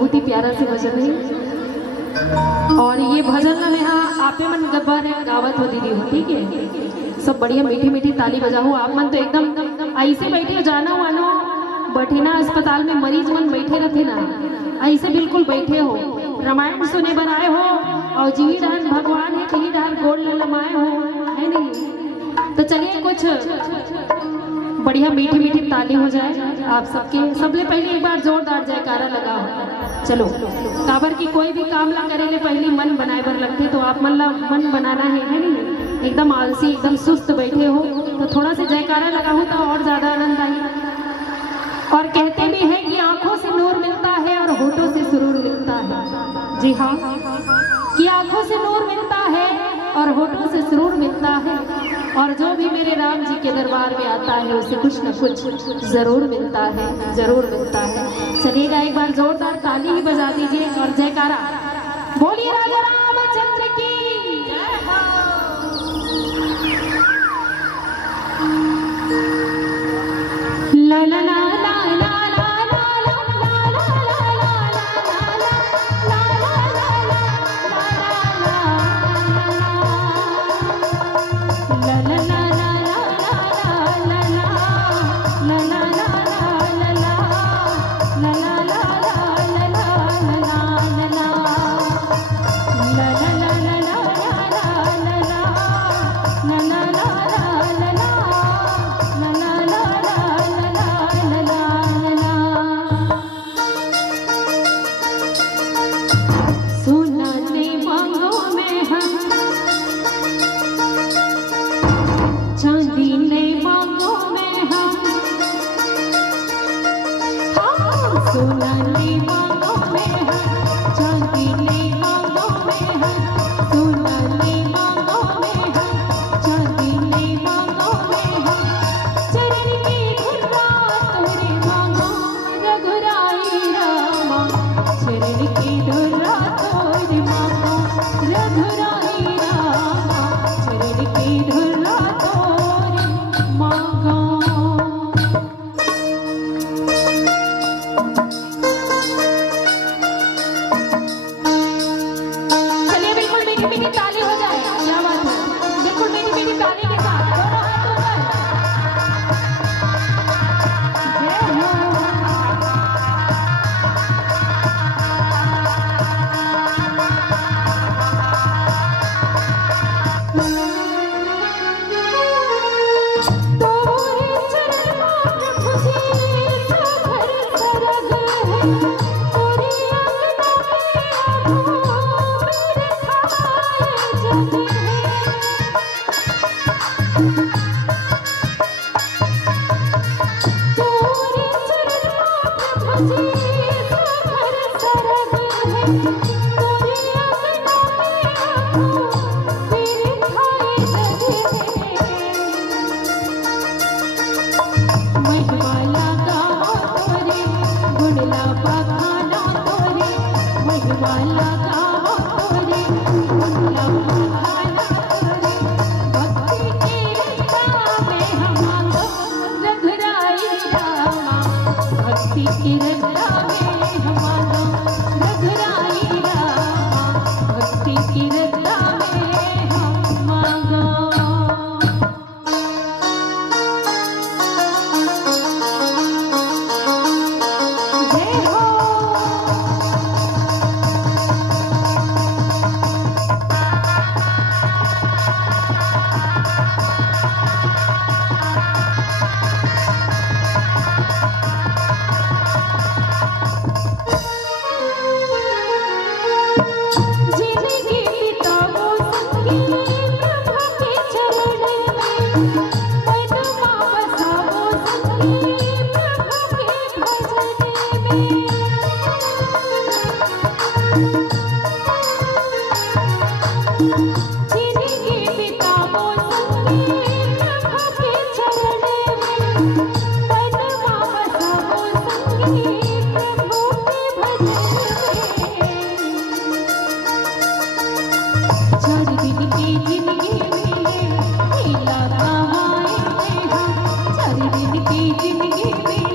बहुत ही प्यारा से भजन है। और ये भजन में हाँ आपे मन गब्बर है गावत हो दीदी हो, ठीक है। सब बढ़िया मीठी मीठी ताली बजा हो। आप मन तो एकदम ऐसे बैठे हो, जाना वानो बठीना अस्पताल में मरीज मन बैठे रहते ना, ऐसे बिल्कुल बैठे हो, रामायण सुने बनाए हो और जी डाल भगवान है जी डाल गोल लमाए हो, है नहीं। तो चलिए कुछ बढ़िया मीठी मीठी ताली हो जाए आप सबके। सबसे पहले एक बार जोरदार जयकारा लगाओ। चलो काबर की कोई भी काम ला करे ले पहले मन बनाए बर लगते, तो आप मन ला मन बनाना है नहीं। एकदम आलसी एकदम सुस्त बैठे हो तो थोड़ा सा जयकारा लगाओ तो और ज्यादा आनंद आए। और कहते भी हैं कि आंखों से नूर मिलता है और होठों से सुरूर मिलता है। जी हाँ, कि आंखों से नूर मिलता है और होठों से सुरूर मिलता है। और जो भी मेरे राम जी के दरबार में आता है उसे कुछ न कुछ जरूर मिलता है, जरूर मिलता है। चलिएगा एक बार जोरदार ताली ही बजा दीजिए और जयकारा बोलिए राजा रामचंद्र की ला ला ला जिंदगी में